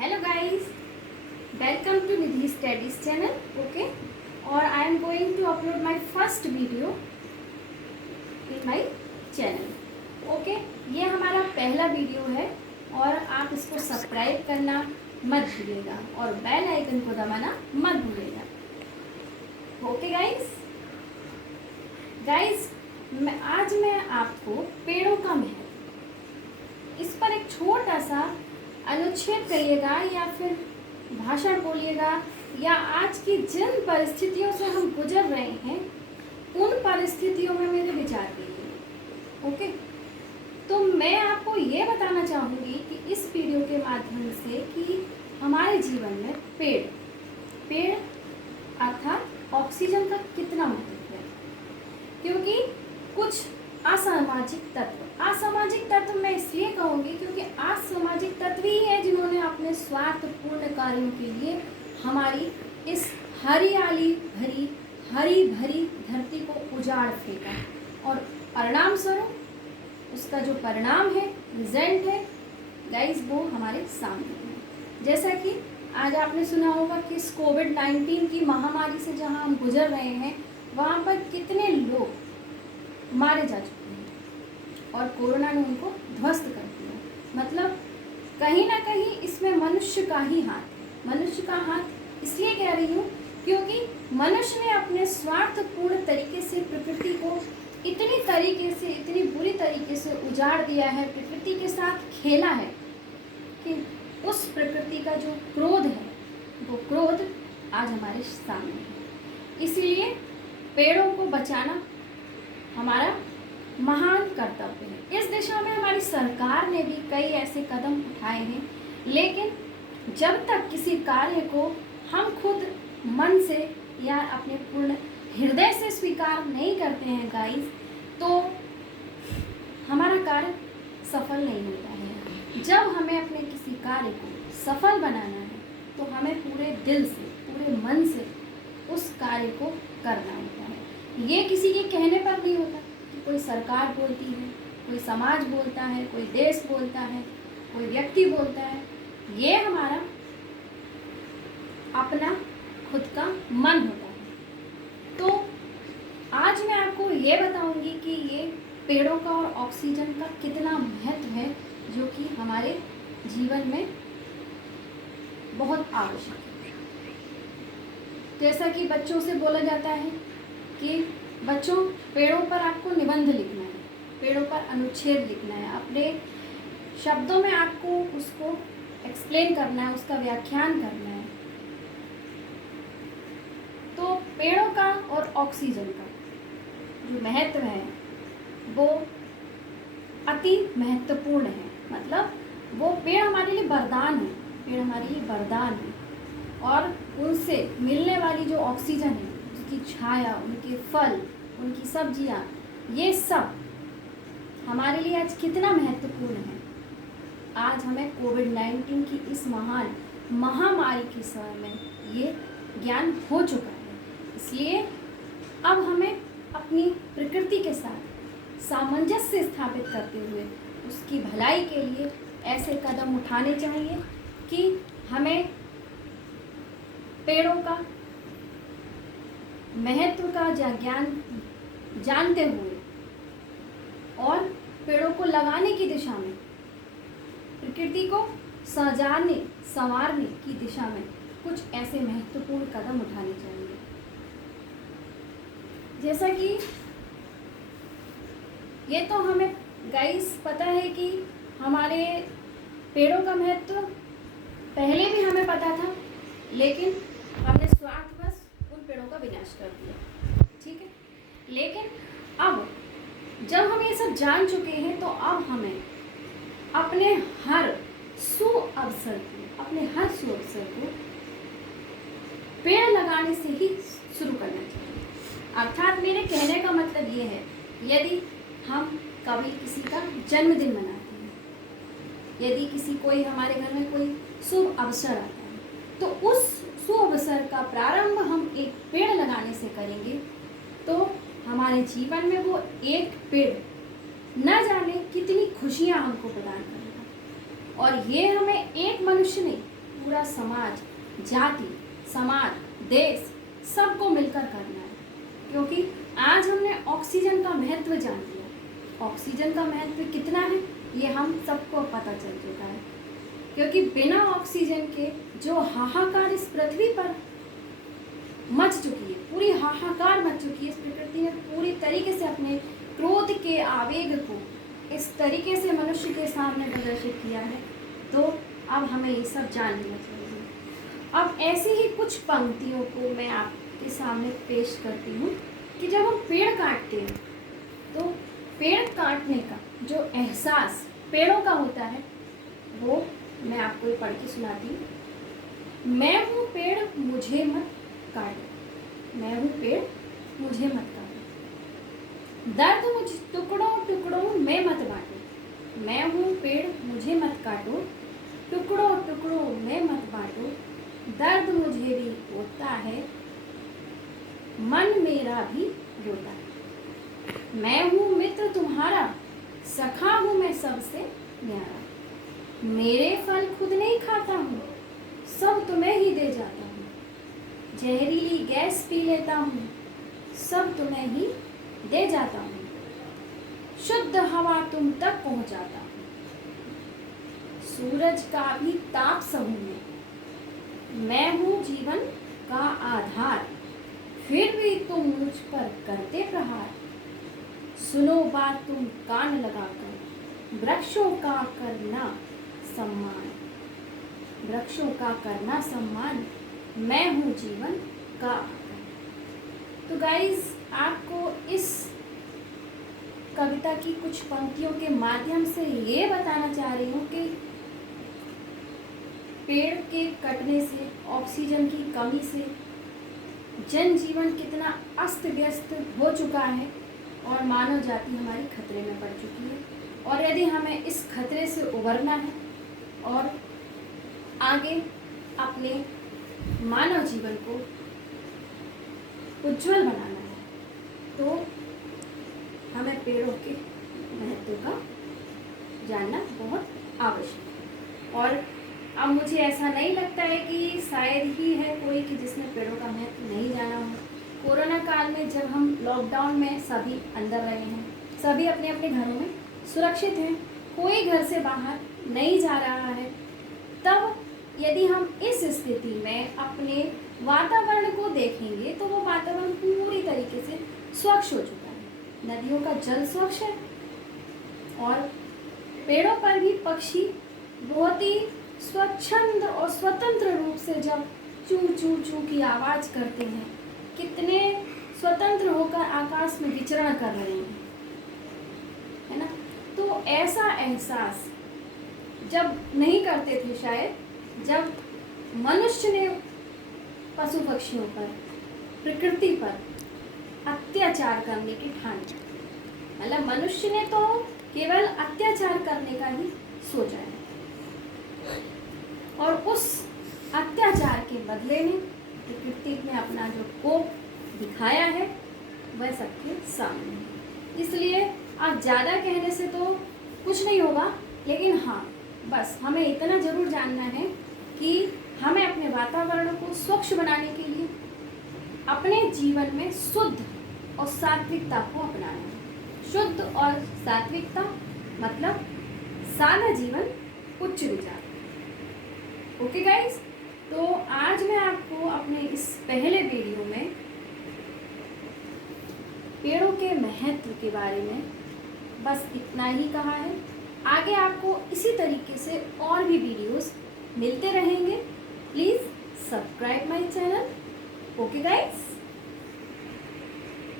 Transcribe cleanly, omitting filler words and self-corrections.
Hello guys, welcome to Nidhi Studies channel. Okay, और I am going to upload my first video in my channel. Okay, ये हमारा पहला video है और आप इसको सब्सक्राइब करना मत भूलिएगा और बेल आइकन को दबाना मत भूलिएगा. ओके गाइस, आज मैं आपको पेड़ों का महत्व इस पर एक छोटा सा अनुच्छेद करिएगा या फिर भाषण बोलिएगा या आज की जिन परिस्थितियों से हम गुजर रहे हैं उन परिस्थितियों में मेरे विचार दीजिए. ओके, तो मैं आपको ये बताना चाहूँगी कि इस वीडियो के माध्यम से कि हमारे जीवन में पेड़ अर्थात ऑक्सीजन का कितना महत्व है. क्योंकि कुछ असामाजिक तत्व मैं इसलिए कहूँगी क्योंकि असामाजिक तत्व ही है जिन्होंने अपने स्वार्थपूर्ण कार्यों के लिए हमारी इस हरी भरी धरती को उजाड़ फेंका और परिणाम स्वरूप उसका जो परिणाम है, रिजल्ट है गाइस, वो हमारे सामने है. जैसा कि आज आपने सुना होगा कि इस कोविड-19 की महामारी से जहां हम गुजर रहे हैं वहां पर कितने लोग मारे जा चुके हैं और कोरोना ने उनको ध्वस्त कर दिया. मतलब कहीं ना कहीं इसमें मनुष्य का हाथ इसलिए कह रही हूँ क्योंकि मनुष्य ने अपने स्वार्थपूर्ण तरीके से प्रकृति को इतनी बुरी तरीके से उजाड़ दिया है, प्रकृति के साथ खेला है कि उस प्रकृति का जो क्रोध है वो क्रोध आज हमारे सामने है. इसीलिए पेड़ों को बचाना हमारा महान कर्तव्य है. इस दिशा में हमारी सरकार ने भी कई ऐसे कदम उठाए हैं, लेकिन जब तक किसी कार्य को हम खुद मन से या अपने पूर्ण हृदय से स्वीकार नहीं करते हैं गाइस, तो हमारा कार्य सफल नहीं होता है. जब हमें अपने किसी कार्य को सफल बनाना है तो हमें पूरे दिल से, पूरे मन से उस कार्य को करना होता है. ये किसी के कहने पर नहीं होता कि कोई सरकार बोलती है, कोई समाज बोलता है, कोई देश बोलता है, कोई व्यक्ति बोलता है. ये हमारा अपना खुद का मन होता है. तो आज मैं आपको ये बताऊंगी कि ये पेड़ों का और ऑक्सीजन का कितना महत्व है जो कि हमारे जीवन में बहुत आवश्यक है. जैसा कि बच्चों से बोला जाता है कि बच्चों, पेड़ों पर आपको निबंध लिखना है, पेड़ों पर अनुच्छेद लिखना है, अपने शब्दों में आपको उसको एक्सप्लेन करना है, उसका व्याख्यान करना है. तो पेड़ों का और ऑक्सीजन का जो महत्व है वो अति महत्वपूर्ण है. मतलब वो पेड़ हमारे लिए वरदान है, और उनसे मिलने वाली जो ऑक्सीजन है, उसकी छाया, उनके फल, उनकी सब्जियां, ये सब हमारे लिए आज कितना महत्वपूर्ण है. आज हमें कोविड-19 की इस महान महामारी के समय में ये ज्ञान हो चुका है. इसलिए अब हमें अपनी प्रकृति के साथ सामंजस्य स्थापित करते हुए उसकी भलाई के लिए ऐसे कदम उठाने चाहिए कि हमें पेड़ों का महत्व का ज्ञान जानते हुए और पेड़ों को लगाने की दिशा में, प्रकृति को सजाने संवारने की दिशा में कुछ ऐसे महत्वपूर्ण कदम उठाने चाहिए. जैसा कि ये तो हमें गाइस पता है कि हमारे पेड़ों का महत्व पहले भी हमें पता था, लेकिन हमने स्वार्थवश उन पेड़ों का विनाश कर दिया. ठीक है, लेकिन अब जब हम ये सब जान चुके हैं तो अब हमें अपने हर सु अवसर को पेड़ लगाने से ही शुरू करना चाहिए. अर्थात मेरे कहने का मतलब ये है, यदि हम कभी किसी का जन्मदिन मनाते हैं, यदि कोई हमारे घर में कोई शुभ अवसर आता है, तो उस शुभ अवसर का प्रारंभ हम एक पेड़ लगाने से करेंगे तो हमारे जीवन में वो एक पेड़ न जाने कितनी खुशियां हमको प्रदान करेगा. और ये हमें एक मनुष्य नहीं पूरा समाज, जाति, समाज, देश सबको मिलकर करना है, क्योंकि आज हमने ऑक्सीजन का महत्व जान लिया। ऑक्सीजन का महत्व कितना है ये हम सबको पता चल चुका है, क्योंकि बिना ऑक्सीजन के जो हाहाकार इस पृथ्वी पर मच चुकी है, पूरी हाहाकार मच चुकी है। इस प्रकृति ने पूरी तरीके से अपने क्रोध के आवेग को इस तरीके से मनुष्य के सामने प्रदर्शित किया है, तो अब हमें ये सब जान लेना चाहिए। अब ऐसी ही कुछ पंक्तियों को मैं आपके सामने पेश करती हूँ कि जब हम पेड़ काटते हैं तो पेड़ काटने का जो एहसास पेड़ों का होता है वो मैं आपको ये पढ़ के सुनाती हूँ। मैं हूँ पेड़ मुझे मत काटो, मैं हूँ पेड़ मुझे मत काटो, दर्द मुझ टुकड़ों टुकड़ों में मत बांटो। मैं हूँ पेड़ मुझे मत काटो, टुकड़ों टुकड़ों में मत बांटो, दर्द मुझे भी होता है, मन मेरा भी रोता है। मैं हूँ मित्र तुम्हारा, सखा हूँ मैं सबसे न्यारा, मेरे फल खुद नहीं खाता हूँ, सब तुम्हें ही दे जाता हूँ, जहरीली गैस पी लेता हूँ, सब तुम्हें ही दे जाता हूँ, शुद्ध हवा तुम तक पहुँचाता हूँ, सूरज का भी ताप सहूँ मैं हूँ जीवन का आधार, फिर भी तुम मुझ पर करते प्रहार, सुनो बात तुम कान लगाकर, वृक्षों का करना सम्मान, वृक्षों का करना सम्मान, मैं हूँ जीवन का आधार। तो गाइज आपको इस कविता की कुछ पंक्तियों के माध्यम से ये बताना चाह रही हूँ कि पेड़ के कटने से, ऑक्सीजन की कमी से जनजीवन कितना अस्त व्यस्त हो चुका है और मानव जाति हमारी खतरे में पड़ चुकी है। और यदि हमें इस खतरे से उबरना है और आगे अपने मानव जीवन को उज्जवल बनाना है तो हमें पेड़ों के महत्व का जानना बहुत आवश्यक है। और अब मुझे ऐसा नहीं लगता है कि शायद ही है कोई कि जिसने पेड़ों का महत्व नहीं जाना हो। कोरोना काल में जब हम लॉकडाउन में सभी अंदर रहे हैं, सभी अपने अपने घरों में सुरक्षित हैं, कोई घर से बाहर नहीं जा रहा है, तब यदि हम इस स्थिति में अपने वातावरण को देखेंगे तो वो वातावरण पूरी तरीके से स्वच्छ हो चुका है। नदियों का जल स्वच्छ है और पेड़ों पर भी पक्षी बहुत ही स्वच्छंद और स्वतंत्र रूप से जब चू चू चू की आवाज़ करते हैं, कितने स्वतंत्र होकर आकाश में विचरण कर रहे हैं, है ना। तो ऐसा एहसास जब नहीं करते थे शायद, जब मनुष्य ने पशु पक्षियों पर, प्रकृति पर अत्याचार करने की ठान ली। मतलब मनुष्य ने तो केवल अत्याचार करने का ही सोचा है और उस अत्याचार के बदले में प्रकृति ने अपना जो कोप दिखाया है वह सबके सामने है। इसलिए आज ज़्यादा कहने से तो कुछ नहीं होगा, लेकिन हाँ बस हमें इतना ज़रूर जानना है कि हमें अपने वातावरण को स्वच्छ बनाने के लिए अपने जीवन में शुद्ध और सात्विकता को अपनाना है। शुद्ध और सात्विकता मतलब सादा जीवन, उच्च विचार। ओके गाइस, तो आज मैं आपको अपने इस पहले वीडियो में पेड़ों के महत्व के बारे में बस इतना ही कहा है। आगे आपको इसी तरीके से और भी वीडियोस मिलते रहेंगे। Please subscribe my channel. Okay guys.